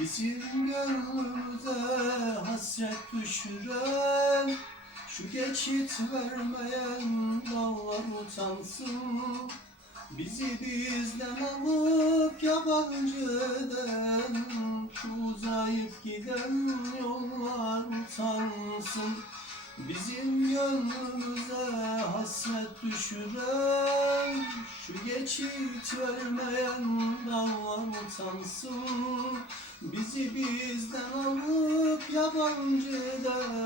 Bizim gönlümüze hasret düşüren Şu geçit vermeyen dağlar utansın. Bizi bizden alıp yabancı eden Şu uzayıp giden yollar utansın. Bizim gönlümüze hasret düşüren geçit vermeyen dağlar utansın. Bizi bizden alıp yabancı eden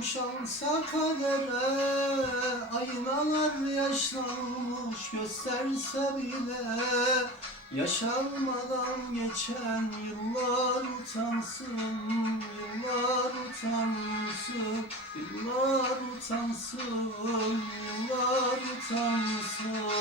oldum şansa kadere Aynalar yaşlanmış gösterse bile Yaşanmadan geçen yıllar utansın Yıllar utansın Yıllar utansın Yıllar utansın